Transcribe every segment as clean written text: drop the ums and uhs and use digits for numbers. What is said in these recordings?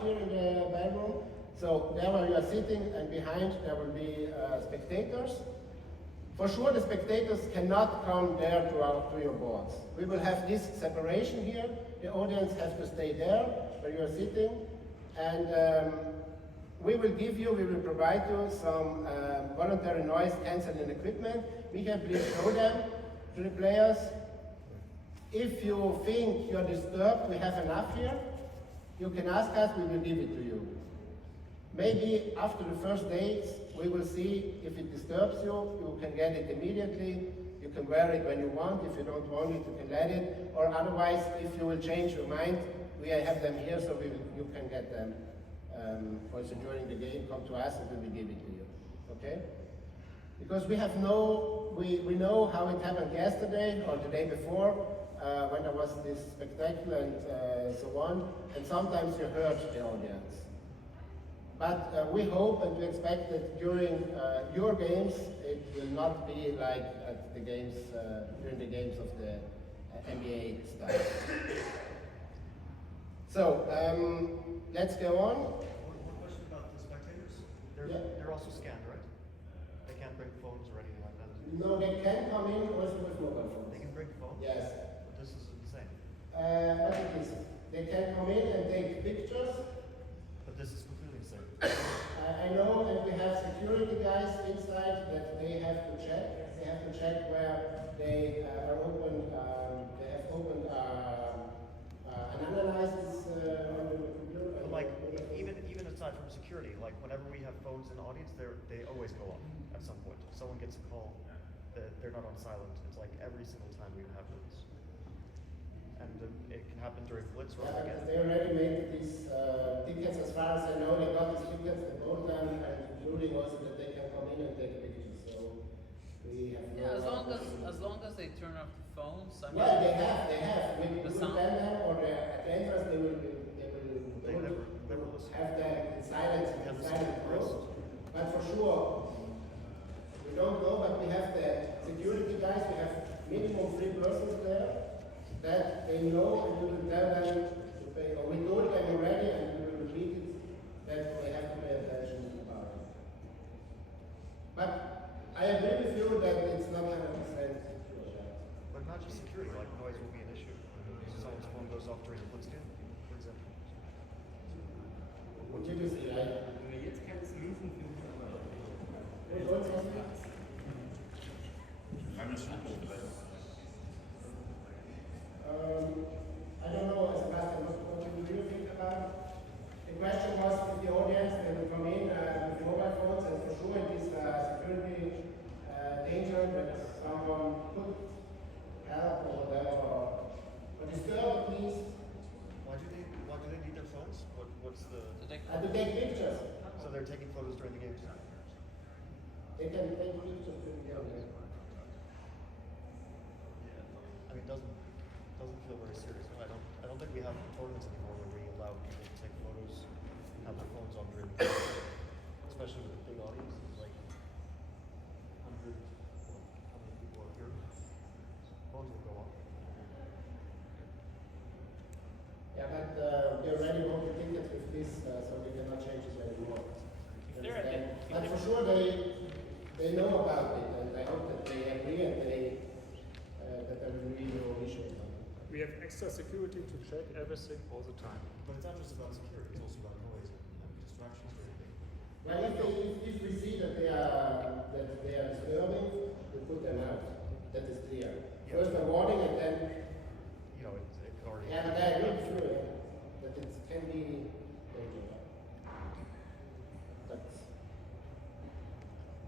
board here in the ballroom. So there where you are sitting and behind there will be spectators. For sure the spectators cannot come there to your boards. We will have this separation here. The audience has to stay there where you are sitting. And we will provide you some voluntary noise cancelling equipment. We can please show them to the players. If you think you are disturbed, we have enough here. You can ask us, we will give it to you. Maybe after the first days, we will see if it disturbs you. You can get it immediately. You can wear it when you want. If you don't want it, you can let it. Or otherwise, if you will change your mind, we have them here, so you can get them. Also during the game, come to us and we will give it to you. Okay? Because we know how it happened yesterday or the day before when there was this spectacle and so on. And sometimes you hurt the audience. But we hope and we expect that during your games, it will not be like at the games, during the games of the NBA style. So, let's go on. One question about the spectators. They're also scanned, right? They can't bring phones or anything like that? No, they can come in also with mobile phones. They can bring phones? Yes. But this is insane. What it is, they can come in and take pictures. But this is completely insane. I know that we have security guys inside that they have to check. They have to check where they are open. They have opened an analysis on the computer. But like, even aside from security, like whenever we have phones in the audience, they always go off at some point. If someone gets a call, they're not on silent. It's like every single time we have this. And it can happen during blitz or again. They already made these tickets, as far as I know. They got these tickets, they bought them, and including also that they can come in and take pictures. So we have yeah, as long as they turn off the phones. I mean, well, they have. When you the put sound. them or at the entrance, they will never listen. have them in silence, mode. But for sure, we don't know. But we have the security guys. We have minimum 3 persons there that they know, and we will tell them to pay. Or we told them already, and we will repeat it that they have to pay attention to the party. But I agree with you that it's not 100% secure. But not just security, like noise will be an issue. If someone's phone goes off during a blitz game, for example. What did you say, right? Jetzt cancellation für I don't know, Sebastian, what do you think about? The question was if the audience, they will come in with mobile phones, and for sure it is security danger that someone could help or whatever, or disturb at least. Why do they need their phones? What's the? To take pictures. So they're taking photos during the games. They can take pictures during the game. I mean, doesn't feel very serious. No, I don't think we have tournaments anymore where we allow people to take photos, have their phones on during the game, especially with a big audience. It's like 100, how many people are here? Phones will go off. Yeah, but we already bought the tickets with this, so we cannot change it anymore. But for sure they know about it, and I hope that they agree and that there will be no issue. We have extra security to check everything all the time. But it's not just about security, it's also about noise and distractions or anything. Well, if we see that they are disturbing, we put them out. That is clear. Yeah. First a warning, and then You know, it could already. yeah, but I agree with you that it can be dangerous. But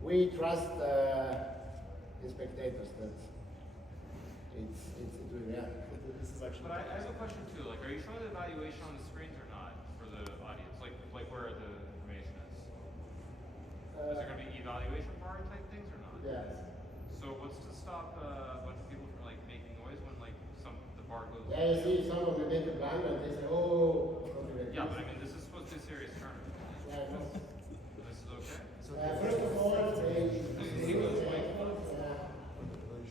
we trust the spectators that it will react. This is actually. But I have a question too. Like, are you showing the evaluation on the screens or not for the audience? Like where the information is? Is there going to be evaluation bar type things or not? Yes. So what's to stop a bunch of people from like making noise when like the bar goes? Yeah, you see some of them make a blunder and they say, oh, something like Yeah, this. but I mean, this is supposed to be a serious tournament. Yeah, I know. This is okay. First of all, they use the headphones.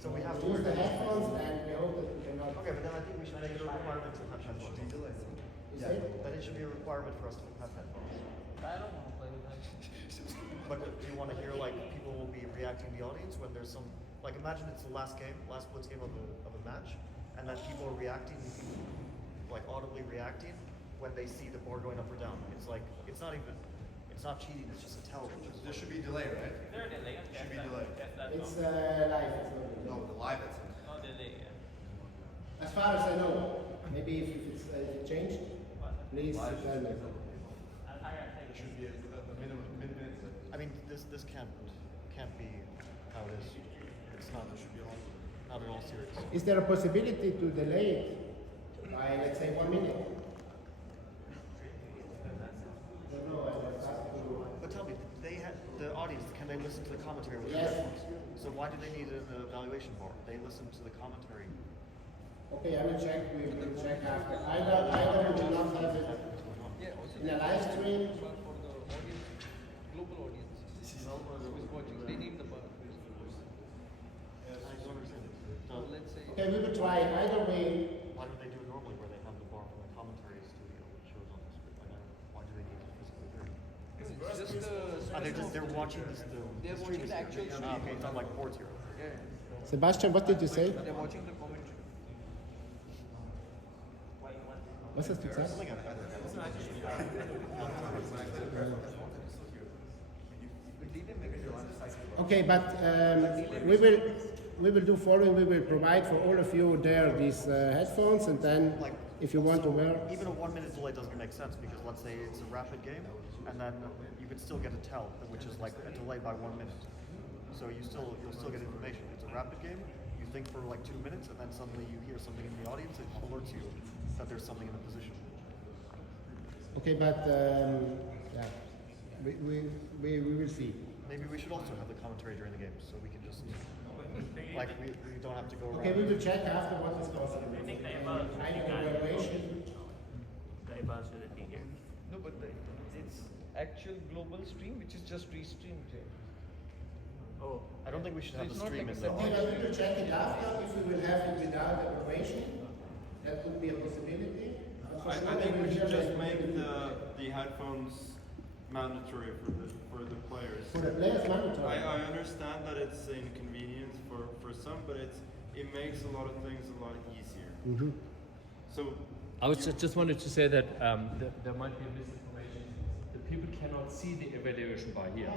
So we have to Use the headphones, and we hope that we cannot. Okay, but then I think we should make it a requirement to have headphones. You Yeah, say? but it should be a requirement for us to have headphones. I don't wanna play with that. But do you want to hear like people will be reacting to the audience when there's some like imagine it's the last blitz game of a match, and then people are reacting, like audibly reacting when they see the board going up or down. It's like it's not cheating. It's just a tell. There should be delay, right? Is there a delay? Should be delay. It's live. It's not No, the live it's No delay, yeah. As far as I know, maybe if it's changed, please tell me. It should be a minimum minute. I mean, this can't be how it is. It's not. It should be not at all serious. Is there a possibility to delay it by, let's say, 1 minute? Don't know. I just have to. But tell me, the audience, can they listen to the commentary with Yes. their headphones? So why do they need an evaluation board? They listen to the commentary. Okay, I will check. We will check after. Either we will not have it in a live stream. For the audience, global audience, who is watching, they need the bar. I don't understand it. So let's say, Okay, we will try. Either way. Why don't they do it normally where they have the bar from the commentary studio which shows on the screen? Like, why do they need to physically do it? it's just They're watching this. they're watching the actual stream. Ah, okay, it's not like boards here. Yeah, Sebastian, what did you say? they're watching the commentary. Was hast du gesagt? Okay, but we will do following. We will provide for all of you there these headphones, and then if you want to wear. Even a 1 minute delay doesn't make sense because let's say it's a rapid game, and then you could still get a tell, which is like a delay by 1 minute. So you'll still get information. It's a rapid game. You think for like 2 minutes, and then suddenly you hear something in the audience. It alerts you that there's something in the position. Okay, but yeah, we will see. Maybe we should also have the commentary during the game, so we can just like we don't have to go around. Okay, we will check after what is possible. I think evaluation. No, but it's actual global stream, which is just restreamed. Oh. I don't think we should have It's the not stream like in the Okay, audience. but we will check it after. If we will have it without the operation, that could be a possibility. But for sure I think will we should hear just that make we will- the headphones mandatory for the players. For the players mandatory. I understand that it's an inconvenience for some, but it makes a lot of things a lot easier. Mhm. So I was just wanted to say that there might be a misinformation. The people cannot see the evaluation bar here.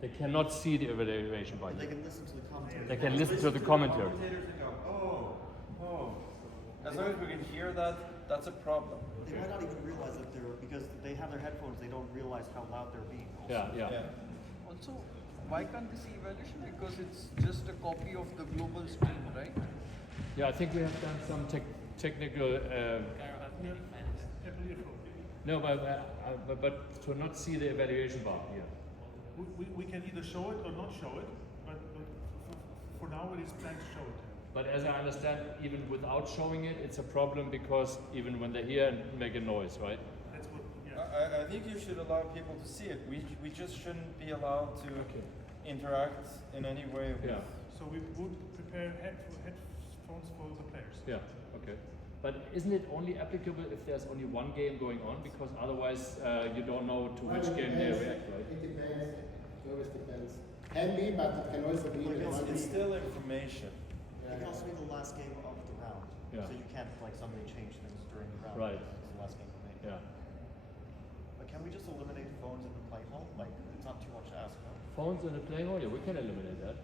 They cannot see the evaluation bar They here. can listen to the commentary. They can listen to the commentary. commentators and go, oh. As long as we can hear that, that's a problem. They might not even realize that because they have their headphones. They don't realize how loud they're being. Also. Yeah. Also, why can't they see evaluation? Because it's just a copy of the global stream, right? Yeah, I think we have done some technical. No, but to not see the evaluation bar here. We can either show it or not show it, but for now it is planned to show it. But as I understand, even without showing it, it's a problem because even when they're here and make a noise, right? That's what, yeah. I think you should allow people to see it. We just shouldn't be allowed to interact in any way with. Yeah. So we would prepare headphones for the players. Yeah. Okay. But isn't it only applicable if there's only one game going on? Because otherwise you don't know to which game they react, right? It depends. It always depends. Can be, but it can also be. But the one It's week. still information. It can also be the last game of the round. Yeah. So you can't like suddenly change things during the round. Right. because It's the last game of the game. Yeah. But can we just eliminate phones in the play hall? Like it's not too much to ask for. Phones in the playing hall, yeah, we can eliminate that.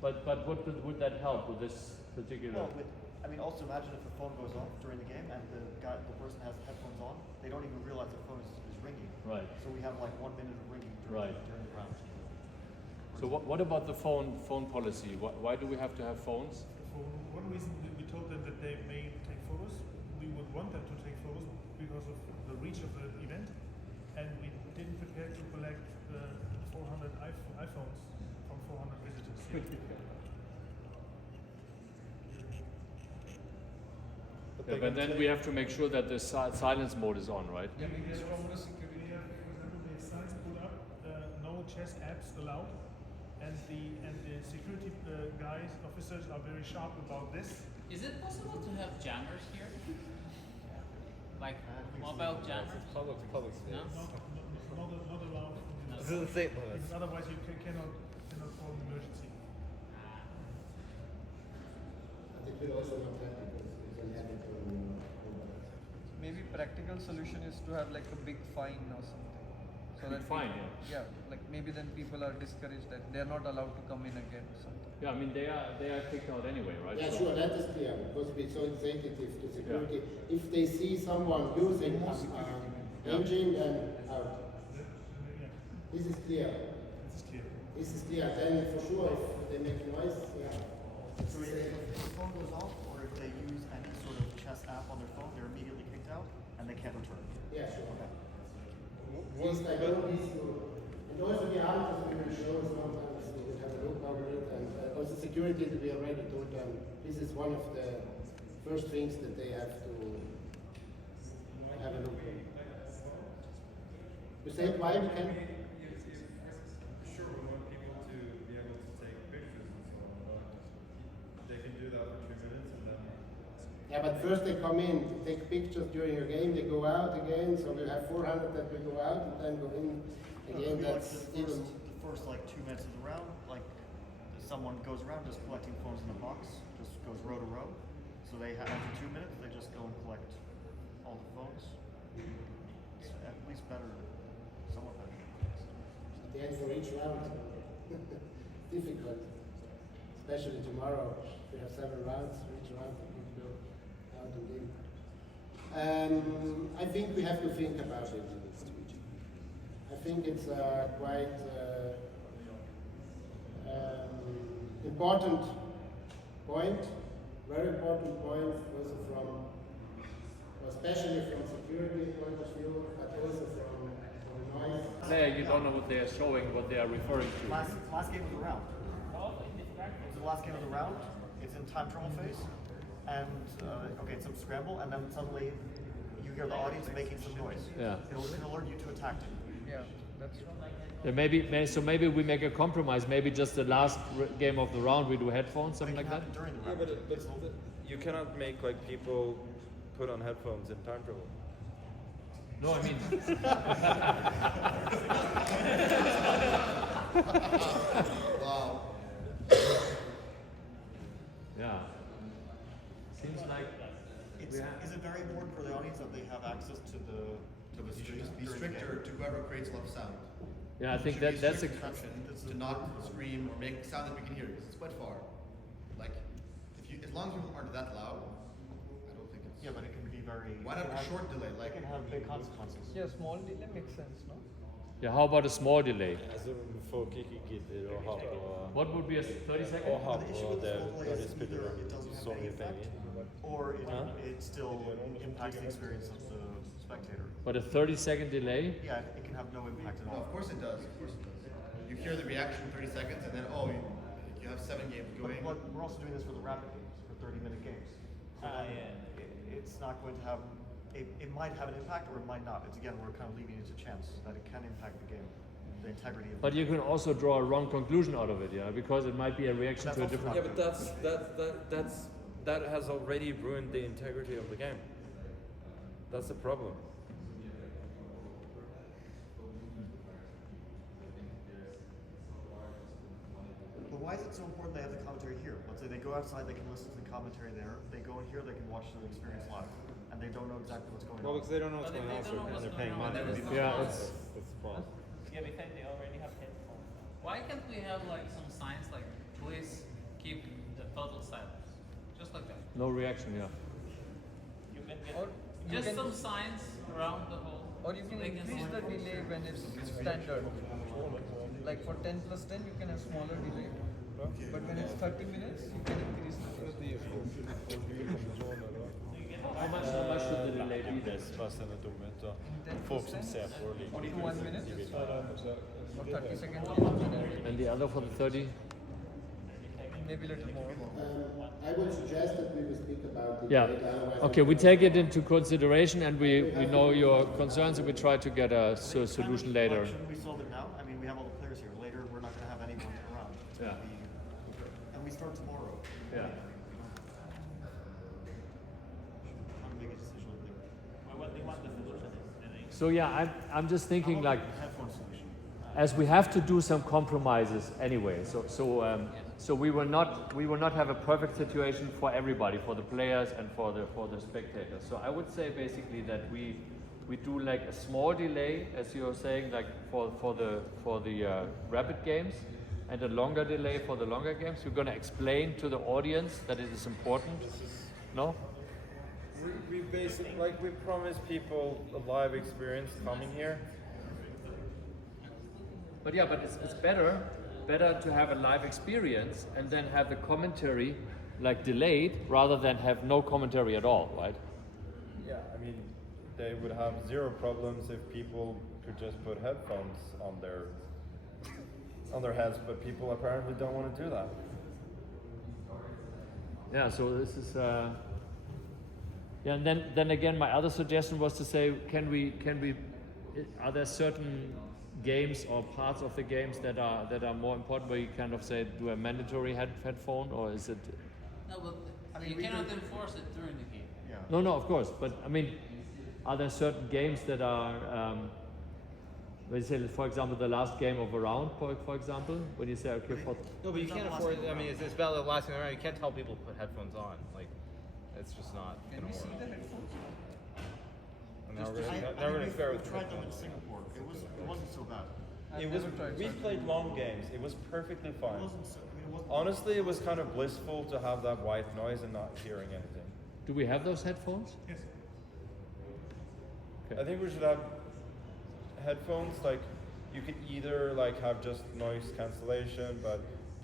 But what would that help with this particular? No, but I mean, also imagine if the phone goes off during the game and the person has headphones on, they don't even realize the phone is ringing. Right. So we have like 1 minute of ringing Right. during the round. So what about the phone policy? Why do we have to have phones? For one reason, we told them that they may take photos. We would want them to take photos because of the reach of the event, and we didn't prepare to collect 400 iPhones from 400 visitors. Yeah, but then we have to make sure that the silence mode is on, right? Yeah, maybe stronger security. We have, for example, the signs put up, no chess apps allowed, and the security guys, officers are very sharp about this. Is it possible to have jammers here? Like mobile jams. Public space. No? Not allowed. This is the same. Because otherwise you cannot call an emergency. But it will also not happen because it's an Headphone. Maybe practical solution is to have like a big fine or something. So Big that fine, people, yeah, like maybe then people are discouraged that they are not allowed to come in again or something. Yeah, I mean they are kicked out anyway, right? Yeah, So- sure, that is clear, because we're so sensitive to security. If they see someone using engine, then out. This is clear. This is clear. This is clear. Then for sure, if they make noise, yeah. So if the phone goes off, or if they use any sort of chess app on their phone, they're immediately kicked out and they can't return. Yeah, sure. These like all these, and also the answers we will show sometimes. We will have a look over it, and also security. We already told them this is one of the first things that they have to have a look at. You said why we can? Sure, we want people to be able to take pictures and so on, but they can do that for 2 minutes and then. Yeah, but first they come in, they take pictures during a game, they go out again, so we have 400 that will go out and then go in again. That's even. The first like 2 minutes of the round, like someone goes around just collecting phones in a box, just goes row to row. So they have after 2 minutes, they just go and collect all the phones. It's at least better, somewhat better. The end for each round. Difficult. Especially tomorrow. We have 7 rounds for each round that we go out and in. I think we have to think about it. I think it's quite important point, very important point also from, especially from security point of view, but also from noise. Player, you don't know what they are showing, what they are referring to. Last game of the round. It's the last game of the round. It's in time trial phase, and okay, it's some scramble, and then suddenly you hear the audience making some noise. Yeah. It'll alert you to a tactic. Yeah, that's true. Maybe we make a compromise. Maybe just the last game of the round we do headphones, something like that. During the Yeah, round. but you cannot make like people put on headphones in time travel. No, I mean. Wow. Yeah. Seems like. Is it very important for the audience that they have access to the You should stream just be during the game? stricter to whoever creates loud sound. Yeah, I think There should be that's a. strict instruction to not scream or make sound that we can hear because it's quite far. Like, as long as people aren't that loud, I don't think it's. Yeah, but it can be very. Why not a short delay? It Like, can have big consequences. Yeah, small delay makes sense, no? Yeah, how about a small delay? Altså få kickegilder og ha på What would be a 30 second? og ha The issue på with the det small delay når de is spiller either it doesn't så have any mye effect, penger. or it still impacts the experience of the spectator. But a 30-second delay? Yeah, it can have no impact at no, all. of course it does. Of course it does. You hear the reaction in 30 seconds and then, you have 7 games going. But we're also doing this for the rapid games, for 30-minute games. So it's not going to have. It might have an impact or it might not. It's again, we're kind of leaving it to chance that it can impact the game, the integrity of. But you can also draw a wrong conclusion out of it, yeah, because it might be a reaction That's to a also different. Yeah, but that has already ruined the integrity of the game. That's the problem. But why is it so important they have the commentary here? Let's say they go outside, they can listen to the commentary there. They go in here, they can watch the experience live, and they don't know exactly what's going Well, on. because they don't know what's But if going on, they so don't know and they're what's paying going on, money. then it's Yeah, not- it's. That's the problem. Yeah, we think they already have headphone. Why can't we have like some signs like please keep the total silence? Just like that. No reaction, yeah. You can get Or you just can- some signs around the whole. Or you can they increase see. the delay when it's standard. Like for 10 plus 10, you can have smaller delay. But when it's 30 minutes, you can increase the delay. How much should the delay be then? Fast den är dum inte. 10 Folk plus som 10, ser på det to lite. 1 minute, or 30 seconds, or 1 minute. And the other for the 30? Maybe a little more. I would suggest that we will speak about the Yeah. data, otherwise Okay, we take it into consideration and we know your concerns and we try to get a solution later. Shouldn't we solve it now? I mean, we have all the players here. Later, we're not going to have anyone around. It's gonna Yeah. be- and we start tomorrow. Yeah. Trying to make a decision there. Well, what do So yeah, I'm just thinking like, Headphone solution. as we have to do some compromises anyway. So we will not have a perfect situation for everybody, for the players and for the spectators. So I would say basically that we do like a small delay, as you were saying, like for the rapid games, and a longer delay for the longer games. We're going to explain to the audience that it is important. No? We basically, like, we promise people a live experience coming here. But yeah, but it's better to have a live experience and then have the commentary like delayed rather than have no commentary at all, right? Yeah, I mean, they would have zero problems if people could just put headphones on their heads, but people apparently don't want to do that. Yeah, so this is yeah, and then again, my other suggestion was to say, can we are there certain games or parts of the games that are more important, where you kind of say do a mandatory headphone, or is it? No, but I mean, you we cannot do- enforce it during the game. Yeah. No, of course, but I mean, are there certain games that are? When you say, for example, the last game of a round, for example, when you say, okay, for No, but you can't afford. I mean, it's about lasting around. You can't tell people to put headphones on. Like, it's just not Can gonna we see work. the headphones? And now we're I gonna, now mean, we're gonna we've experiment with tried them in headphones. Singapore. It wasn't so bad. It was. never tried We something. played long games. It was perfectly It fine. wasn't so. I mean, it wasn't. Honestly, it was kind of blissful to have that white noise and not hearing anything. do we have those headphones? Yes. I think we should have headphones, like, you could either like have just noise cancellation, but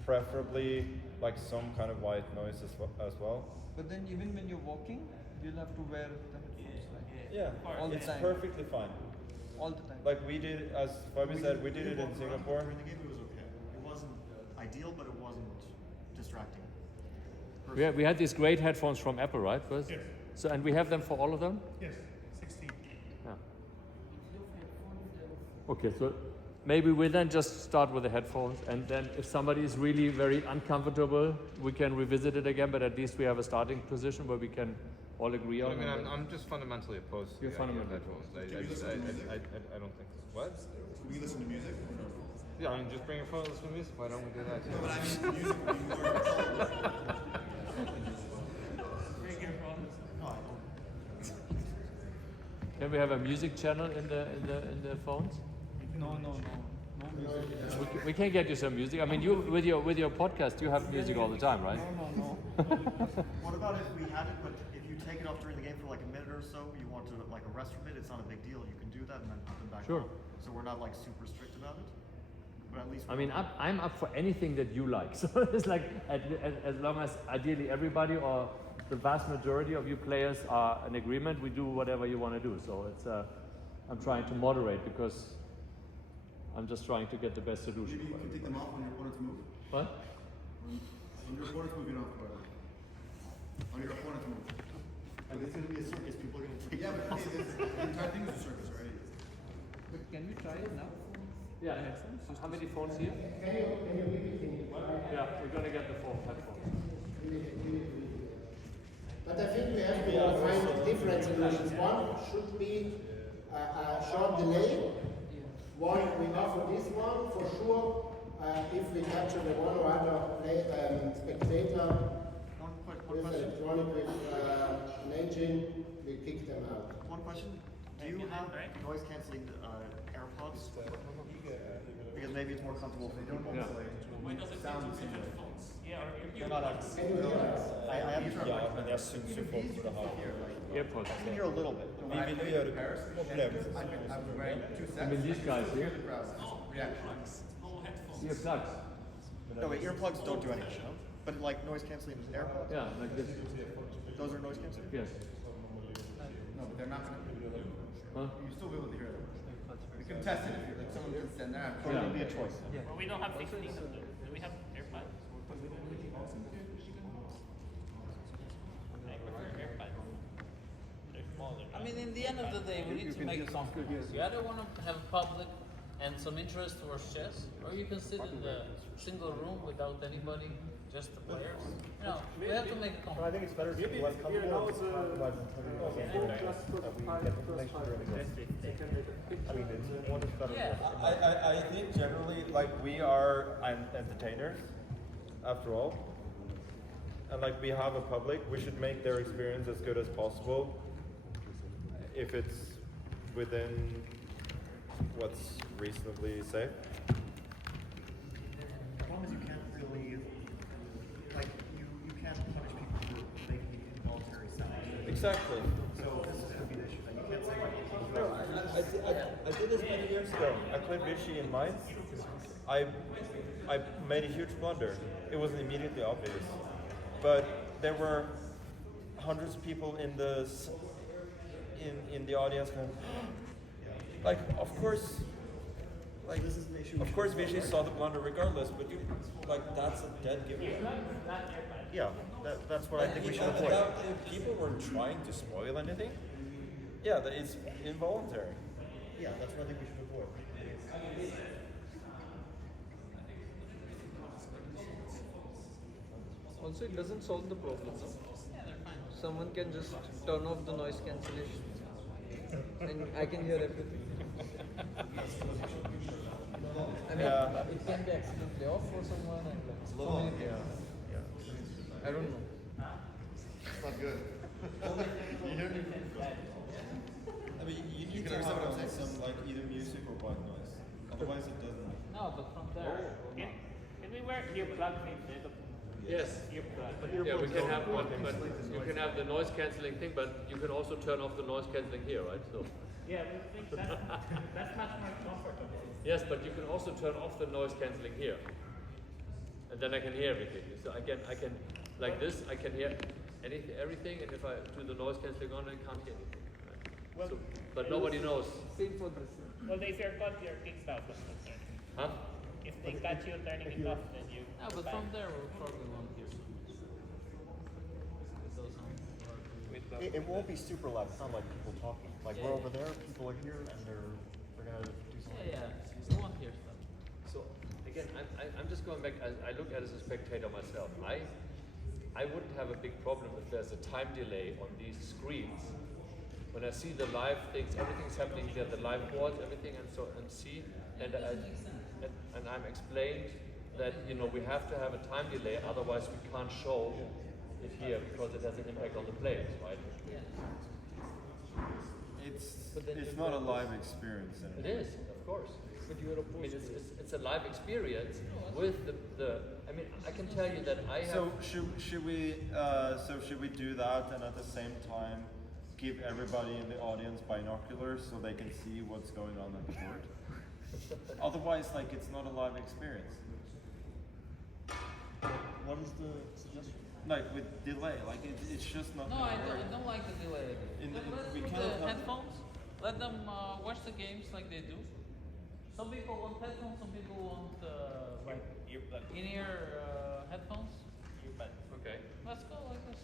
preferably like some kind of white noise as well. But then even when you're walking, you'll have to wear the headphones, right? Yeah, All the it's time. perfectly fine. All the time. Like we did, as Fabi said, we did it in walked around Singapore. During the game, it was okay. It wasn't ideal, but it wasn't distracting. We had these great headphones from Apple, right? First? Yes. So and we have them for all of them. Yes. 16. Yeah. Okay, so maybe we then just start with the headphones, and then if somebody is really very uncomfortable, we can revisit it again. But at least we have a starting position where we can all agree on. I mean, and then- I'm just fundamentally opposed to You're the idea of fundamentally headphones. I don't think. What? Can we listen to music? Yeah, I mean, just bring your phone and listen to music. Why don't we do that too? No, but I mean music when you are No, I don't. Can we have a music channel in the phones? No music. We can get you some music. I mean, you with your podcast, you have music all the time, right? No. What about if we had it, but if you take it off during the game for like a minute or so, you want to like a rest from it, it's not a big deal. You can do that and then put them back Sure. on. So we're not like super strict about it. But at least I mean, I'm up for anything that you like. So it's like as long as ideally everybody or the vast majority of you players are in agreement, we do whatever you want to do. So it's I'm trying to moderate because I'm just trying to get the best solution. maybe you can take them off when your opponent's move. What? When your opponent's move, you don't have to wear them. On your opponent's move. like, it's gonna be a circus. People are gonna take Yeah, but hey, the entire thing is a circus, right? But can we try it now? Yeah. How many phones here? Yeah, we're gonna get the headphones. But I think we have to find different solutions. One should be a short delay. One, we offer this one for sure. If we capture the one or other spectator One with question. electronic with an engine, we kick them out. One question. Do you have noise canceling AirPods? Because maybe it's more comfortable for people. Yeah. They're not like. I have Ja, men jag syns ju folk borde ha AirPods. I can hear a little bit. Vi vill göra det problemet. I was wearing two sets. I mean, these guys here. The crowd reactions. Earplugs. No, wait, earplugs don't do anything, no? But like noise canceling AirPods, Yeah, like this. those are noise canceling? Yes. No, but they're not gonna. Huh? You still be able to hear them. We can test it if someone can stand there. Or Yeah. it'll be a choice. Well, we don't have 16 of them. Do we have AirPods? I prefer AirPods. They're smaller. I mean, in the end of the day, we need to make it comfortable. You either want to have a public and some interest towards chess, or you can sit in the single room without anybody, just the players. You know, we have to make a I compromise. think it's better to be less comfortable with rather than having that we get the information during the game. I mean, one is better. Yeah. I think generally, like, we are entertainers, after all. And like, we have a public, we should make their experience as good as possible. If it's within what's reasonably safe. The problem is you can't really, like, you can't punish people for making involuntary sounds. Exactly. So this is going to be the issue. That you can't say, No, I did this many years ago. I played Vichy in Mainz. I made a huge blunder. It wasn't immediately obvious, but there were hundreds of people in the audience going, like, of course, like, this is an issue. of course Vichy saw the blunder regardless, but you, like, that's a dead giveaway. Yeah, that's what I think we should avoid. If people were trying to spoil anything, yeah, it's involuntary. Yeah, that's what I think we should avoid. Also, it doesn't solve the problem. No? Someone can just turn off the noise cancellation, and I can hear everything. I mean, it can be accidentally off for someone, and like, so many things. I don't know. It's not good. You hear me? I mean, you need to understand what I'm have saying? some, like, either music or white noise. Otherwise, it doesn't. No, but from there. Can we wear earplugs instead of Yes. earplugs? Yeah, we can have one, but you can have the noise cancelling thing, but you can also turn off the noise cancelling here, right? So. Yeah, we think that's much more comfortable. Yes, but you can also turn off the noise cancelling here, and then I can hear everything. So I can like this, I can hear everything, and if I do the noise cancelling on, I can't hear anything. Right? Well, So, but nobody knows. Same for this. Well, if you're cut, you're kicked out of the concern. Huh? If they catch you turning it off, then you. No, but from there we'll probably won't hear. It won't be super loud. It's not like people talking. Like we're over there, people are here, and they're gonna do something. Yeah, you won't hear stuff. So again, I'm just going back. I look at it as a spectator myself. I wouldn't have a big problem if there's a time delay on these screens. When I see the live things, everything's happening there, the live boards, everything, and I'm explained that we have to have a time delay, otherwise we can't show it here because it has an impact on the players, right? It's not a live experience It anymore. is, of course. I mean, it's a live experience with the. I mean, I can tell you that I have. So should we do that and at the same time give everybody in the audience binoculars so they can see what's going on the board? Otherwise, like, it's not a live experience. What is the suggestion? Like with delay, like it's just not. No, gonna I work. don't like the delay. We Let cannot the have- headphones. Let them watch the games like they do. Some people want headphones. Some people want like in-ear headphones. Okay. Let's go like this.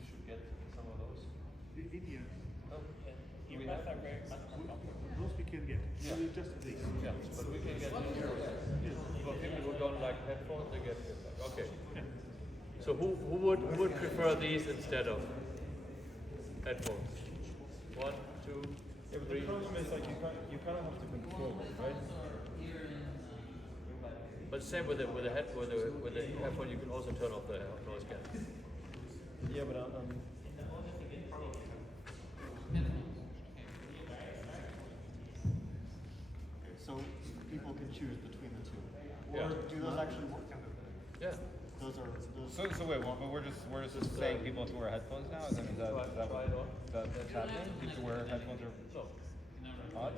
We should get some of those. In here. Oh, yeah. Earbuds are very much more comfortable. Those we can get. Yeah. So just these. Yeah, but we can get for people who don't like headphones, they get earbuds. Okay. So who would prefer these instead of headphones? 1, 2, Yeah, but the 3. problem is, like, you kind of have to control it, right? But same with the headphone, you can also turn off the noise cancelling. Yeah, but So people can choose between the two. Or Yeah. do those actually work? Yeah. Those are those. So wait, well, but we're just saying people to wear headphones now. Is that Try it on. that's happening? People wear headphones or No. odd?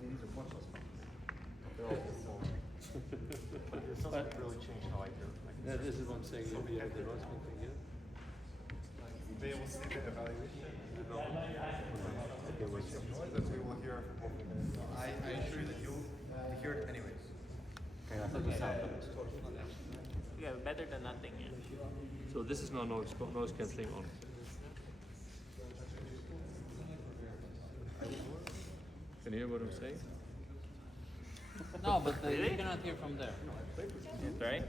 These are much less fun. They're all full. But it doesn't really change how I hear. Yeah, this is what I'm saying. Maybe the noise cancelling here. Be able to see the evaluation. That we will hear. I assure you that you'll hear it anyways. Yeah, better than nothing. Yeah. So this is not noise cancelling on. Can you hear what I'm saying? No, but you cannot hear from there. Right?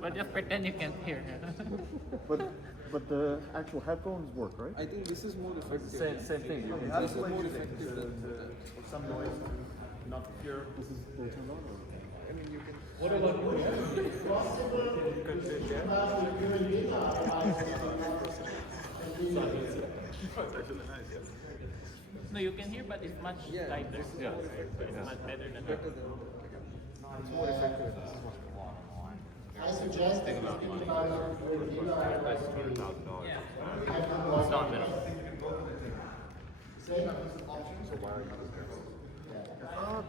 But just pretend you can't hear. But the actual headphones work, right? I think this is more effective. Same thing. You can This is more effective than the. Some noise, not pure. This is they turned on or? I mean, you can. What about No, you can hear, but it's much lighter. Yeah. It's much better than Better that. than. It's more effective. I suggest that you think about It's not minimum.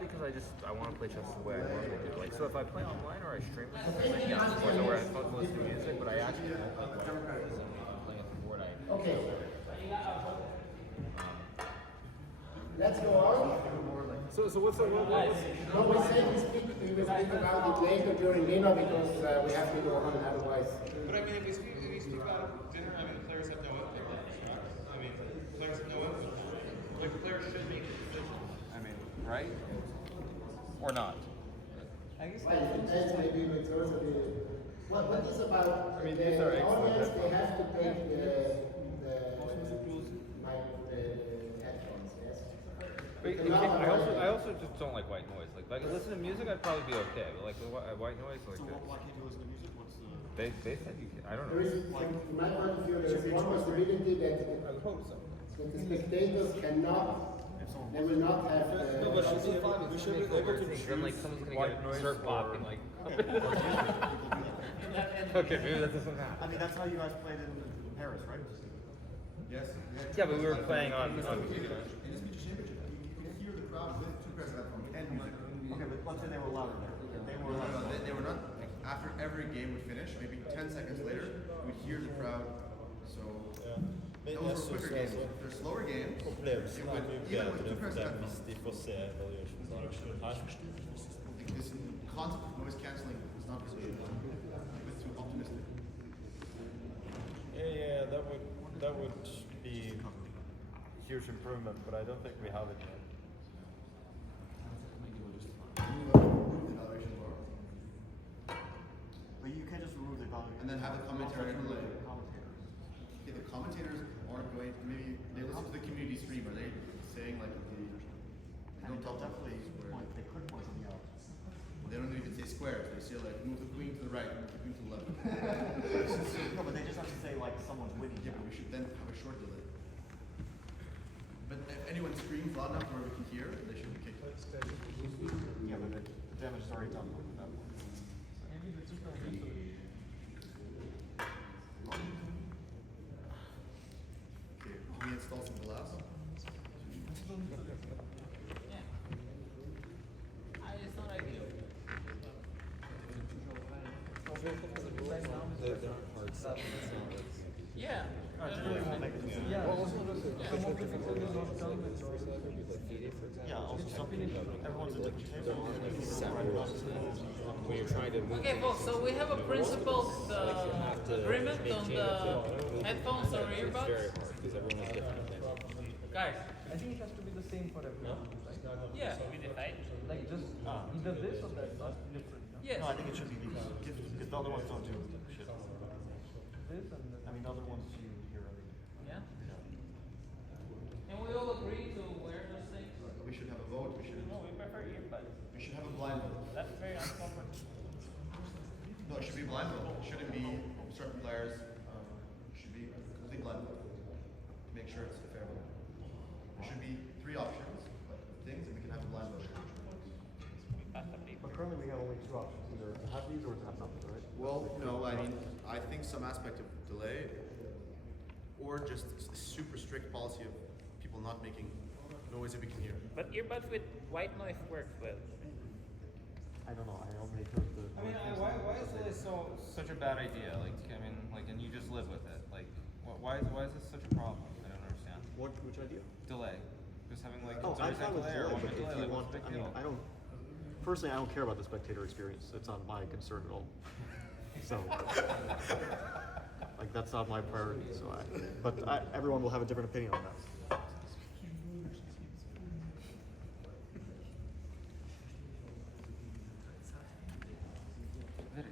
Because I want to play chess the way I normally do. Like, so if I play online or I stream it, like, yeah, of course I wear headphones and listen to music, but I actually don't like playing at the board. Okay. Let's go on. So what's the role? No, we say we will speak about it later during dinner because we have to go on otherwise. But I mean, if we speak about dinner, I mean, players have no input. I mean, players have no input. Like, players should make a decision. I mean, right? Or not? I guess. Well, it depends, maybe it's also the, what is about I mean, the these are audience, excellent they have to take the headphones, yes? I also just don't like white noise. Like, if I could listen to music, I'd probably be okay. But like white noise, like Why can't you listen to music? What's the? they said you can. I don't There know. is, from my point of view, there is one possibility that the spectators cannot, they will not have No, but we should be able to Then like someone's gonna White get noise a surf pop or- and like. Okay, maybe that doesn't happen. I mean, that's how you guys played in Paris, right? Yes. Yeah, but we were playing on. In this Future Championship, you could hear the crowd with two pairs of headphones and music. Okay, but let's say they were louder there. They were louder. They were not. Like, after every game would finish, maybe 10 seconds later, we'd hear the crowd. So those were quicker games. If they're slower games, it would, even with two pairs of headphones. This concept of noise cancelling is not really a bit too optimistic. Yeah, that would be huge improvement, but I don't think we have it yet. But you can't just remove the evaluation. And then have the commentary delay. Yeah, the commentators aren't going, maybe they listen to the community stream, are they saying like the, they don't tell definitely point, they could point something out. They don't even say squares, they say like move the queen to the right, move the queen to the left. No, but they just have to say like someone's winning. Yeah, but we should then have a short delay. But if anyone screams loud enough where we can hear, they should be kicked. Yeah, but the damage is already done at that point. Okay, can we install some glass? It's not ideal. Yeah. Yeah. Yeah, also some people, everyone's at the table. When you're trying to move. Okay, folks, so we have a principled agreement on the headphones or earbuds. Because everyone has different things. Guys, I think it has to be the same for everyone, right? yeah. So we decide. Like just either this or that, not different. Yes. No, I think it should be these, because the other ones don't do shit. This and then. I mean, the other ones you hear everything. Yeah. And we all agree to wear those things. We should have a vote, we should prefer earbuds. have a blind vote. That's very uncomfortable. No, it should be a blind vote. It shouldn't be certain players. It should be a complete blind vote. Make sure it's a fair vote. There should be 3 options, things, and we can have a blind vote. But currently we have only 2 options, either have these or to have nothing, right? Well, no, I mean, I think some aspect of delay, or just a super strict policy of people not making noise that we can hear. But earbuds with white noise works well. I don't know, I only heard the. I mean, why is this such a bad idea? Like, I mean, like, and you just live with it. Like, why is this such a problem? I don't understand. Which idea? Delay. Just having like Oh, it's always I'm fine with delay or delay, 1 but minute if delay. you want, What's the big I mean, deal? I don't, personally, I don't care about the spectator experience. It's not my concern at all. So, like, that's not my priority. So, everyone will have a different opinion on that.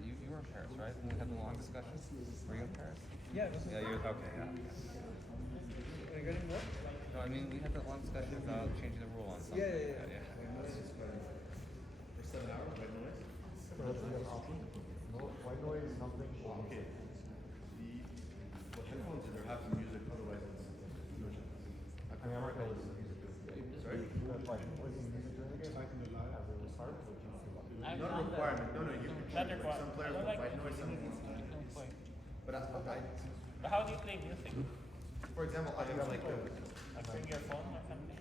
You were in Paris, right? When we had the long discussion? Were you in Paris? Yeah, it was Yeah, you're okay, yeah. regarding what? No, I mean, we had that long discussion about changing the rule on something. Yeah. For 7 hours, white noise? No, white noise is something. Okay. What headphones do there have some music, otherwise it's no chance. I mean, I'm not gonna listen to music during the game. Sorry? Like, listening to music during the game? As a restart? I've Not a done that. requirement. No, you can Not choose. Like, required. some I players don't want like white noise, some music. want. I don't play. But But how do you play music? for example, I have like Like bring your phone or something?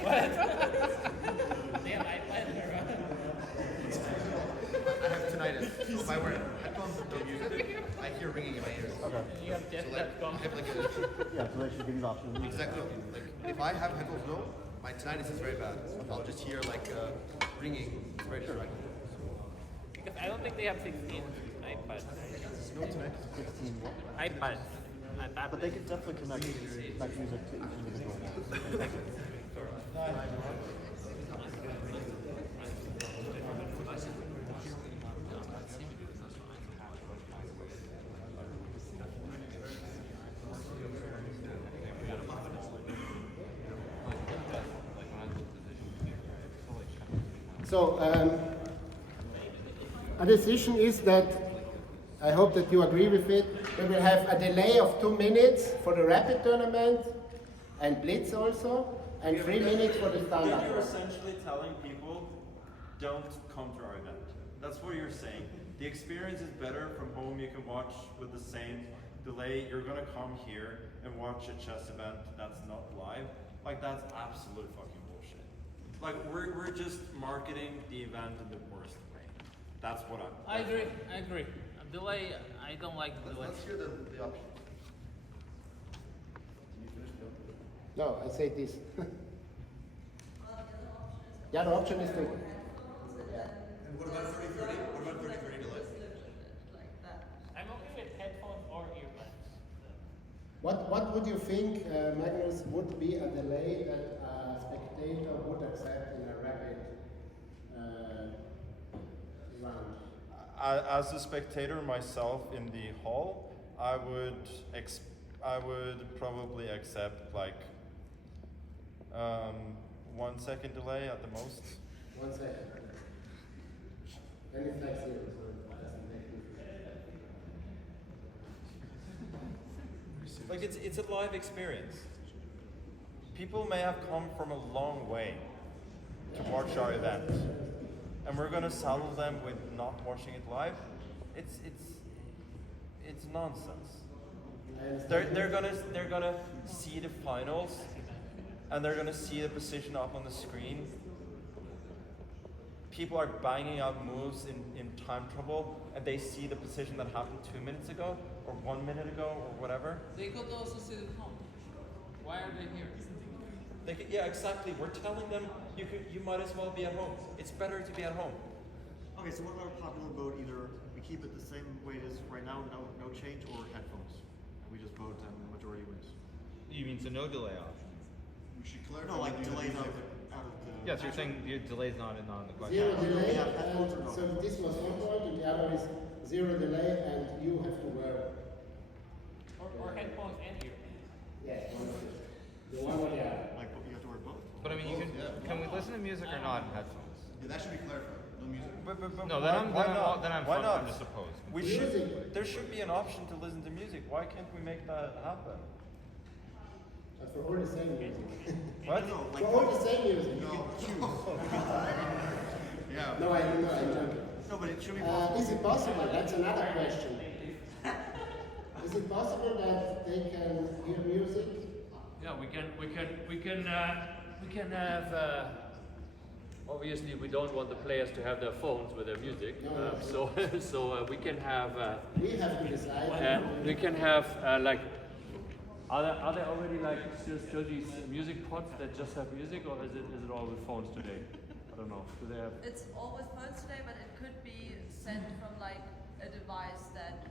What? Damn, iPad around. I have tinnitus. So if I wear headphones with no music, I hear ringing in my ears. Okay. You have So like, chess.com. I have like a, Yeah, so they should give you the option. exactly. Like if I have headphones no, my tinnitus is very bad. I'll just hear like ringing. It's very distracting. Because I don't think they have 16 iPads. No tinnitus. 16 what? iPads. But they can definitely connect music to each individual one. So a decision is that, I hope that you agree with it, we will have a delay of 2 minutes for the rapid tournament and blitz also, and 3 minutes for the Then standard. you're essentially telling people, don't come to our event. That's what you're saying. The experience is better from home. You can watch with the same delay. You're gonna come here and watch a chess event that's not live. Like, that's absolute fucking bullshit. Like, we're just marketing the event in the worst way. That's what I agree. A delay, I don't like the delay. Let's hear the option. No, I say this. The other option is to. And what about 30-30? What about 30-30 delay? I'm okay with headphones or earbuds. What would you think, Magnus, would be a delay that a spectator would accept in a rapid round? As a spectator myself in the hall, I would probably accept like 1 second delay at the most. 1 second. Then it's like 0. Like it's a live experience. People may have come from a long way to watch our event, and we're gonna saddle them with not watching it live. It's nonsense. They're gonna see the finals, and they're gonna see the position up on the screen. People are banging out moves in time trouble, and they see the position that happened 2 minutes ago, or 1 minute ago, or whatever. They could also sit at home. Why are they here? Yeah, exactly. We're telling them you might as well be at home. It's better to be at home. Okay, so what about a popular vote? Either we keep it the same way it is right now, no change, or headphones. We just vote and the majority wins. You mean so no delay option? We should clarify. No, like whether you delays have out music. of the. Yeah, so you're saying your delay's not in on the question. 0 delay, We have headphones or and no? so this was 1 point, and the other is 0 delay, and you have to wear. Or headphones and earbuds. Yes, one of it. The one or the other. Like, you have to wear both. But I mean, you can we listen to music or not in headphones? Yeah, that should be clarified. No music. No, then why not? I'm Why not? I'm just opposed. There should be an option to listen to music. Why can't we make that happen? But for all the same music. What? No, For like, all the same music. Yeah. No, I don't know. I'm joking. no, but it should be possible. Is it possible? That's another question. Is it possible that they can hear music? Yeah, we can have. Obviously, we don't want the players to have their phones with their music, so we can have. We have to decide. We can have like. Are there already like just these music pods that just have music, or is it all with phones today? I don't know. Do they have? It's all with phones today, but it could be sent from like a device that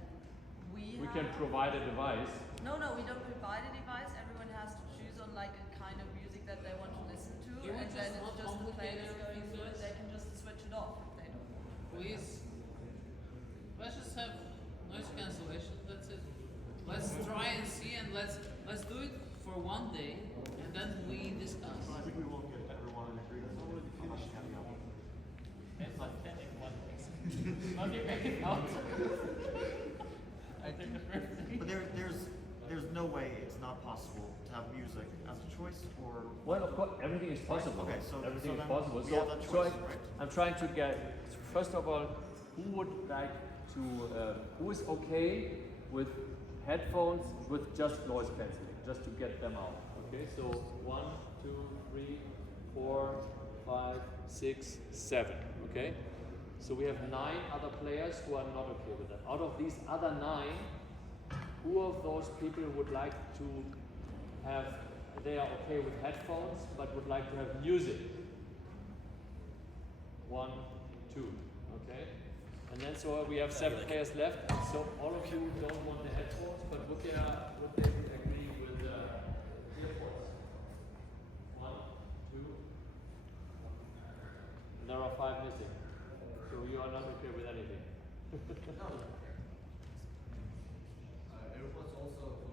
we can provide a device. No, we don't provide a device. Everyone has to choose on like a kind of music that they want to listen to, Can we and then just it's not just the complicate playlist going everything, through it. guys? They can just switch it off if they don't. Please, let's just have noise cancellation. That's it. Let's try and see, and let's do it for one day, and then we discuss. I think we won't get everyone in agreement. How would you finish happy hour? It's like 10 in one place. Not you make it out. I think the first thing. But there's no way it's not possible to have music as a choice, or Well, of course, everything is possible. Okay, so everything is then possible. we So, have that so choice, right? I'm trying to get. First of all, who would like to? Who is okay with headphones with just noise cancelling, just to get them out? Okay, so 1, 2, 3, 4, 5, 6, 7. Okay, so we have 9 other players who are not okay with that. Out of these other 9, who of those people would like to have? They are okay with headphones, but would like to have music. 1, 2. Okay, and then so we have 7 players left. So all of you don't want the headphones, but would they agree with the earphones? 1, 2. And there are 5 missing. So you are not okay with anything.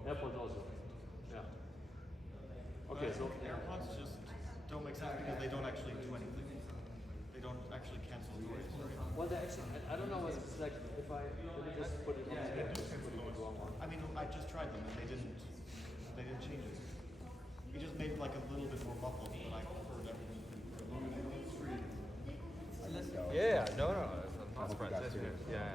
Airports also. Yeah. Okay, so AirPods just don't make sense because they don't actually do anything. They don't actually cancel noise. well, they actually, I don't know what it's like. If I let me just put it on the wrong one. I mean, I just tried them and they didn't change it. We just made it like a little bit more muffled, but I preferred everything. Yeah, no, I'm not surprised. Yeah.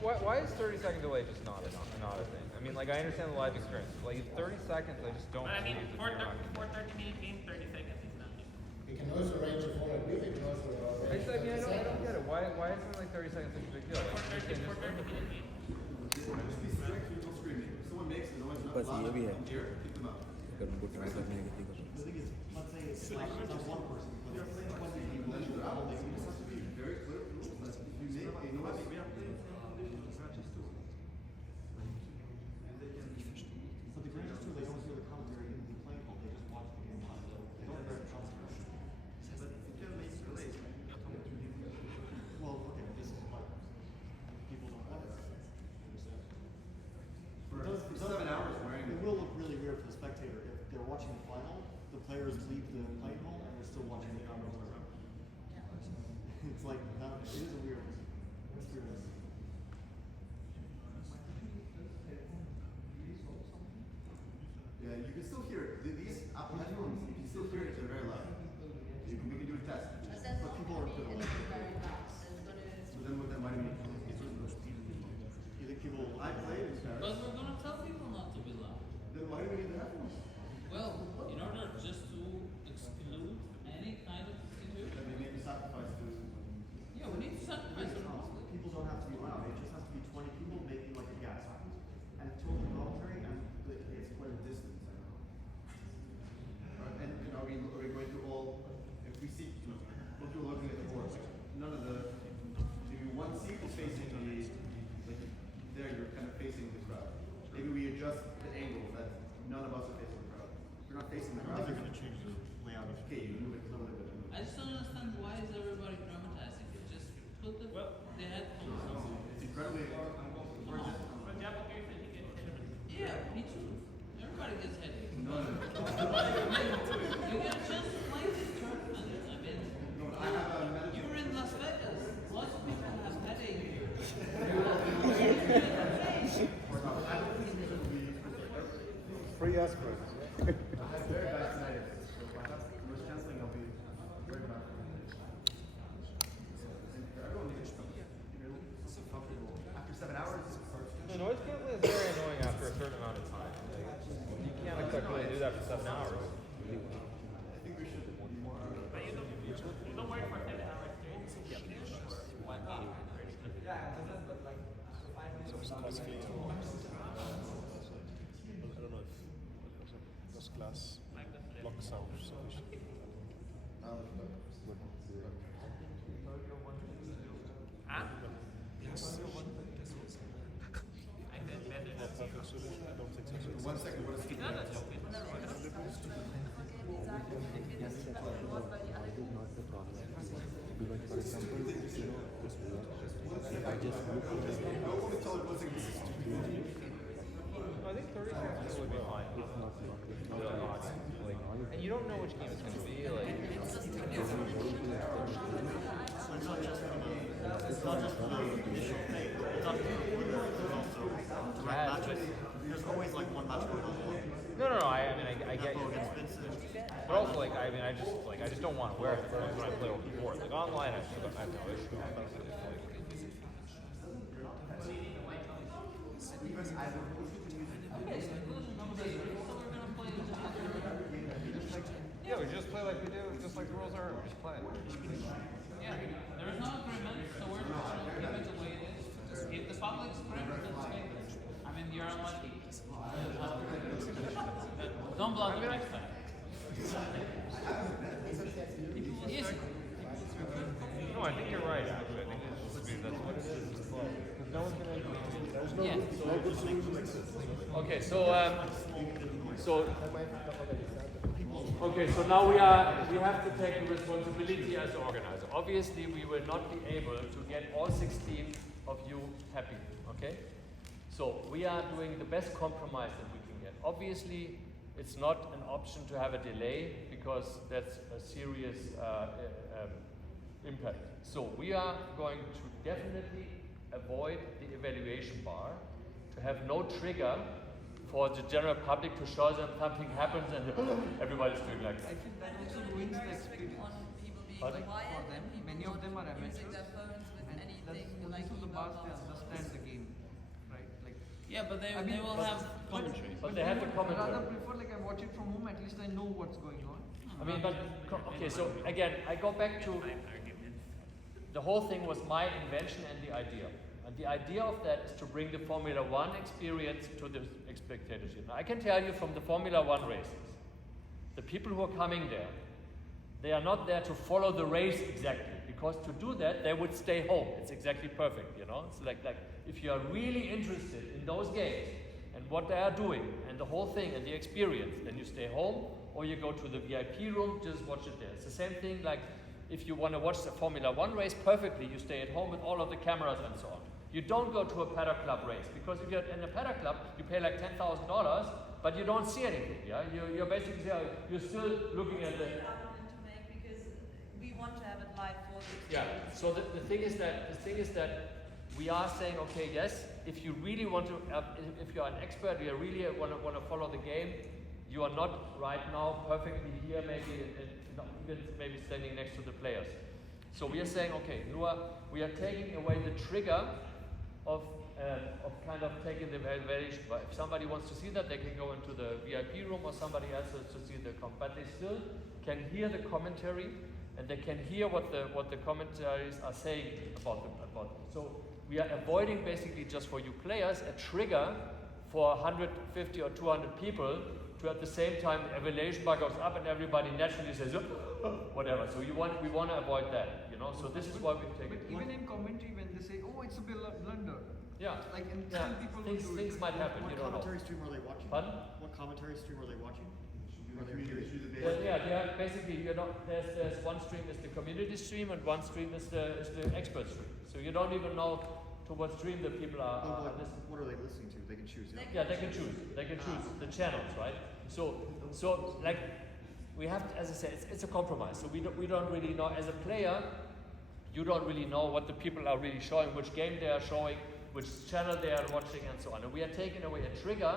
Why is 30-second delay just not a thing? I mean, like, I understand the live experience. Like, 30 seconds, I just don't But I mean, use it. for 30-minute game, 30 seconds is nothing. You can also arrange a phone and music, you can also arrange. I don't get it. Why is something like 30 seconds such a big deal? Like, For 30-minute game. Someone makes the noise, बस ये भी है kick them out. अगर उनको try करने की गलती करो The thing is, let's say it's like not one person, but it's 20 people. It has to be very clear rules. Like, if you make a noise, But the greatest two, they don't hear the commentary in the playing hall. They just watch the game live. They don't hear the commentary. but you can make delays. Well, okay, this is like people don't want it. For 7 hours wearing It will look really weird for the spectator if they're watching the final. The players leave the playing hall and they're still watching the commentary. It's like that. It is a weird experience. Yeah, you can still hear it. These Apple headphones, you can still hear it. They're very loud. We can do a test. But that's But not people gonna are be gonna anything like very fast. It's gonna. So then what that might mean? You think people will I played in But Paris. we're gonna tell people not to be loud. Then why do we need the headphones? Well, in order just to exclude any kind of situation. Then we make a sacrifice to. Yeah, we need to sacrifice our public. People don't have to be loud. It just has to be 20 people making like a gasp. And it's totally voluntary and It's quite a distance. And are we going to all, if we see, if you're looking at the board, none of the, maybe one seat is facing the, like, there you're kind of facing the crowd. Maybe we adjust the angles that none of us are facing the crowd. We're not facing the I crowd. think they're going to change the layout of Okay, you move it a little bit. I just don't understand why is everybody dramatizing it. Just put the headphones on. It's incredibly, But the application, you get 10 minutes. Yeah, me too. Everybody gets headaches. no. You get a chance to play this tournament. I mean, I have a medical. you're in Las Vegas. Lots of people have headaches. Free aspirin. I have very bad tinnitus. So if I have noise cancelling, I'll be very bad. Everyone needs so comfortable. After 7 hours, it starts to. The noise canceling is very annoying after a certain amount of time. Like, you can't expect me to do that for 7 hours. I think we should be more. But you don't wait for 10 hours straight. You just for 1 minute. was costly. I don't know if those glass blocks are sufficient. Perfect solution? I don't think so. 1 second, what is it? But for example, this if I just look at this, I think 30 seconds would be fine. it's not going on. And you don't know which game it's going to be. Like, It's not just for the initial thing. It's not just for the also direct matches. There's always like one match going on. no. I mean, I get you. Against Vincent. But also, like, I mean, I just don't want to wear headphones when I play over keyboard. Like online, I have no issue. Yeah, we just play like we do, just like the rules are. We just play. Yeah, there is no agreement, so we're just gonna keep it the way it is. If the public script is fake, I mean, you're unlucky. Don't block it next time. Easy. No, I think you're right. Actually, I think that's what it is. Just play. Because no one's gonna. Yeah. Okay, so now we have to take the responsibility as an organizer. Obviously, we will not be able to get all 16 of you happy. Okay, so we are doing the best compromise that we can get. Obviously, it's not an option to have a delay because that's a serious impact. So we are going to definitely avoid the evaluation bar, to have no trigger for the general public to show them something happens and everybody's doing like I that. think that also ruins the experience. On people being Pardon? quiet, For them, people many of them are not using amateurs, their phones with and anything that's like only to the bars they email. understand the game, right? Like, Yeah, but they I mean, will have commentary. But they have the I commentary. rather prefer like I watch it from home. At least I know what's going on. I mean, but okay, so again, I go back to the whole thing was my invention and the idea. And the idea of that is to bring the Formula One experience to the spectatorship. Now, I can tell you from the Formula One races, the people who are coming there, they are not there to follow the race exactly, because to do that, they would stay home. It's exactly perfect, you know? It's like if you are really interested in those games and what they are doing and the whole thing and the experience, then you stay home or you go to the VIP room, just watch it there. It's the same thing like if you want to watch the Formula One race perfectly, you stay at home with all of the cameras and so on. You don't go to a paddock club race, because if you're in a paddock club, you pay like $10,000, but you don't see anything. Yeah, you're basically you're still looking at the. Because we want to have it live for the Yeah. So the thing is that we are saying, okay, yes, if you really want to, if you're an expert, you really want to follow the game, you are not right now perfectly here, maybe not even maybe standing next to the players. So we are saying, okay, we are taking away the trigger of kind of taking the evaluation. But if somebody wants to see that, they can go into the VIP room or somebody else to see the but they still can hear the commentary and they can hear what the commentaries are saying about them. So we are avoiding basically just for you players a trigger for 150 or 200 people to at the same time the evaluation bar goes up and everybody naturally says whatever. So we want to avoid that, you know. So this is why we take it. Even in commentary, when they say, "Oh, it's a blunder," yeah, like and yeah. still people things, will do things it. might happen. What You don't know. commentary stream are they watching? Pardon? What commentary stream are they watching? Are they Yeah, they have basically there's one stream is the community stream and one stream is the expert stream. So you don't even know to what stream the people are listening. What are they listening to? They can choose. Yeah, they can choose. They can choose the channels, right? So like we have, as I said, it's a compromise. So we don't really know as a player. You don't really know what the people are really showing, which game they are showing, which channel they are watching, and so on. And we are taking away a trigger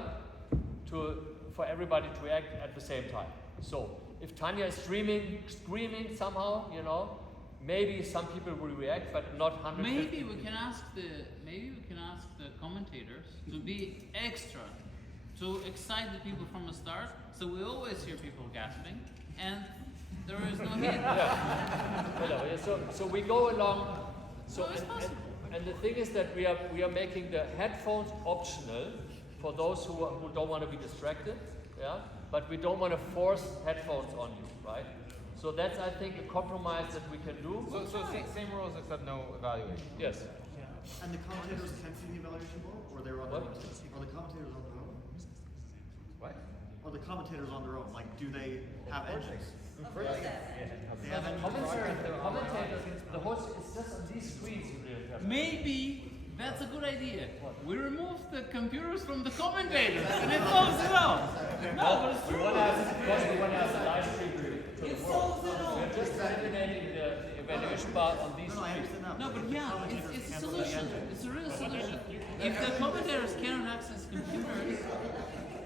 for everybody to react at the same time. So if Tanya is screaming somehow, you know, maybe some people will react, but not 100%. Maybe we can ask the commentators to be extra, to excite the people from the start, so we always hear people gasping, and there is no hit. Yeah. So we go along. So it's possible. And the thing is that we are making the headphones optional for those who don't want to be distracted, yeah. But we don't want to force headphones on you, right? So that's, I think, a compromise that we can do. So same rules except no evaluation. Yes. And the commentators can see the evaluation board, or they're on their own? Are the commentators on their own? What? Are the commentators on their own? Like, do they have engines? They The have engines. commentators, the host is just on these screens. You really have. Maybe that's a good idea. We remove the computers from the commentators and it solves it all. No, but it's We true. want to have, because we want to have a live stream to the It world. solves it all. We're just eliminating the evaluation bar on these No, I screens. understand that. No, but yeah, it's a solution. It's a real solution. If the commentators cannot access computers,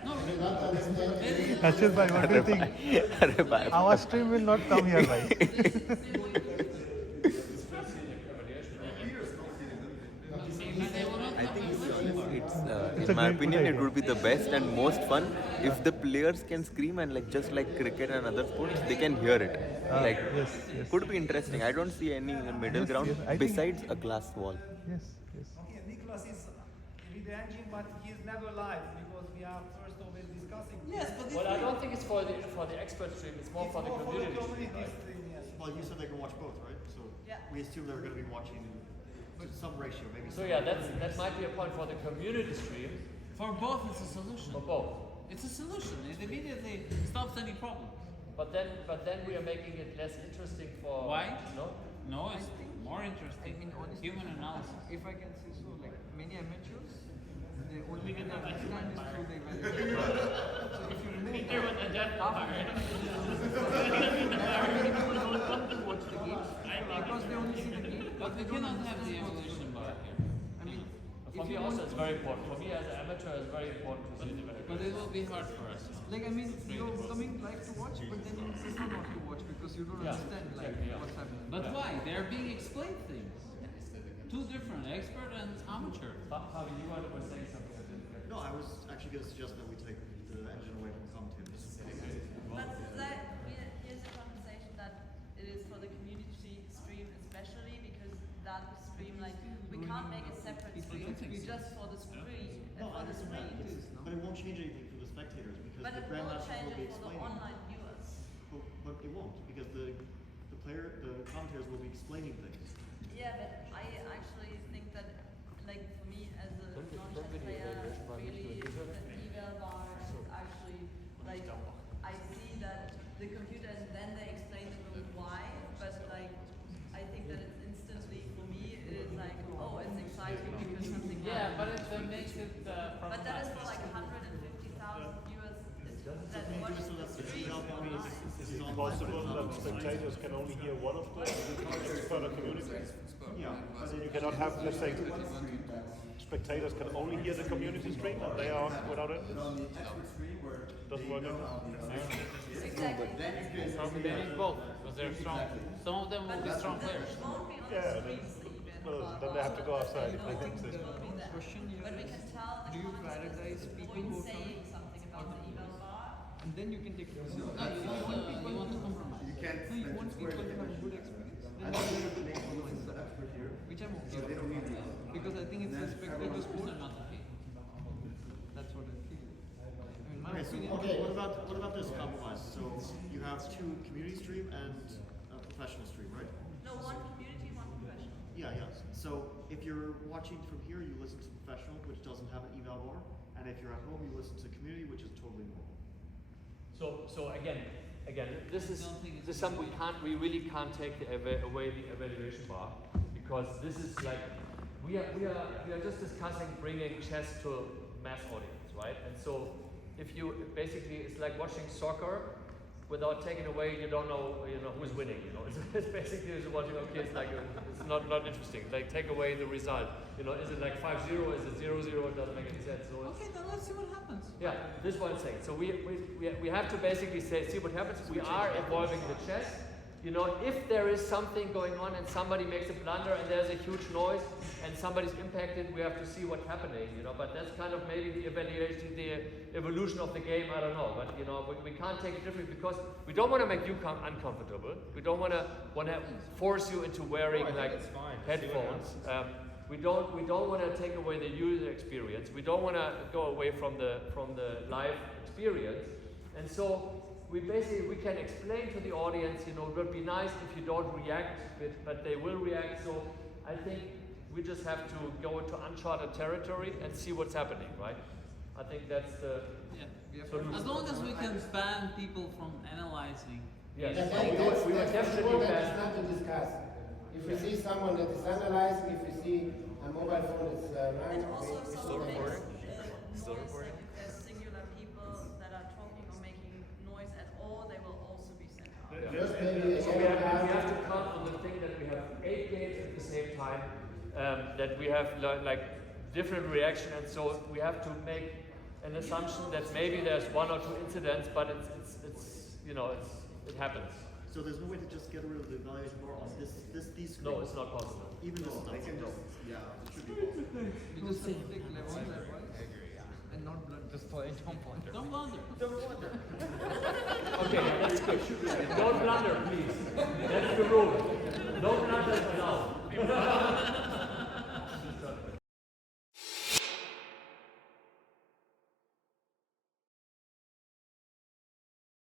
no, then Ashish bhai, what do you think? Our stream will not come here, bhai. I think it's in my opinion, it would be the best and most fun if the players can scream and like just like cricket and other sports, they can hear it. Like, could be interesting. I don't see any middle ground besides a glass wall. Yes. Okay, Nicholas is with the engine, but he's never live because we are first always discussing. yes, but Well, I don't think it's for the expert stream. It's more for the community stream, right? stream, yes. Well, you said they can watch both, right? So Yeah. we assume they're going to be watching to some ratio, maybe. So yeah, that might be a point for the community stream. for both it's a solution. For both. It's a solution. It immediately stops any problem. But then we are making it less interesting for. Why? No. No, it's more interesting. Human analysis. If I can say so, like many amateurs, they only get the understand is through the evaluation. So if you remove half of it, many people don't come to watch the games because they only see the game. But we they don't cannot have the understand what's evaluation going bar on. here. I mean, For if me you also want, it's very important. For me as an amateur, it's very important to see the evaluation. But it will be hard for us. like I mean, you're coming live to watch, but then you prefer not to watch because you don't understand like exactly, yeah. what's happening. But why? They're being explained things. Two different, expert and amateur. Fabi, you were saying something. I didn't get. No, I was actually going to suggest that we take the engine away from commentators. But here's a conversation that it is for the community stream especially because that stream, like, we can't make a separate stream just for the screen. No, For I the understand that. screen. But it won't change anything for the spectators because But the it will grandmasters change will be it for the explaining. online viewers. But it won't because the commentators will be explaining things. Yeah, but I actually think that, like, for me as a non-chess player, really the eval bar is actually, like, I see that the computer and then they explain to me why, but like, I think that it's instantly, for me, it is like, oh, it's exciting because something Yeah, but happened. it makes it But that is for like 150,000 viewers that watch the stream. Is it possible that spectators can only hear one of the external communities? Yeah. And then you cannot have, let's say, spectators can only hear the community stream and they are without it? Doesn't work like that? Exactly. Probably they need both because they're strong. Some of them will be strong players. It won't be on Yeah, the then, screens, well, then they have to go outside. No, I it think so. will be there. Question here But we is, can tell the do you commentators prioritize people avoid who are saying coming something about the eval bar. and then you can take a decision. No, you want to compromise. You can't No, you want people to have a good experience. Then you have to make online setup, which I'm okay with. Because I think it's a spectator sport. They're not okay. That's what I feel. I mean, my Okay, so opinion. what about this compromise? So you have two community stream and a professional stream, right? No, one community, one professional. Yeah. So if you're watching from here, you listen to professional, which doesn't have an eval bar, and if you're at home, you listen to community, which is totally normal. So again, this is something we really can't take away the evaluation bar because this is like we are just discussing bringing chess to mass audience, right? And so if you basically it's like watching soccer without taking away, you don't know who's winning. It's basically just watching. Okay, it's like it's not interesting. Like take away the result. Is it like 5-0? Is it 0-0? It doesn't make any sense. So Okay, then let's see what happens. yeah, this is what I'm saying. So we have to basically see what happens. We are evolving the chess. If there is something going on and somebody makes a blunder and there's a huge noise and somebody's impacted, we have to see what's happening. But that's kind of maybe the evaluation, the evolution of the game. I don't know, but we can't take it differently because we don't want to make you uncomfortable. We don't want to force you into wearing No, I think like it's fine. See what headphones. We don't want to take away the user experience. We don't want to go away from the live experience. And so we can explain to the audience, you know, it would be nice if you don't react, but they will react. So I think we just have to go into uncharted territory and see what's happening, right? I think that's the solution. As long as we can ban people from analyzing. Yes, we would definitely that's ban. not to discuss. If we see someone that is analyzed, if we see a mobile phone that's running, And also if Still someone recording? makes Still noise, recording? and if there's singular people that are talking or making noise at all, they will also be sent out. just maybe a So we yellow have card. to count on the thing that we have 8 games at the same time, that we have like different reaction, and so we have to make an assumption that maybe there's 1 or 2 incidents, but it's you know it happens. So there's no way to just get rid of the evaluation bar on these screens? No, it's not possible. Even this is not possible. Yeah, it should be possible. You just have to take level and not blood just for a jump on. Don't blunder. Don't wonder.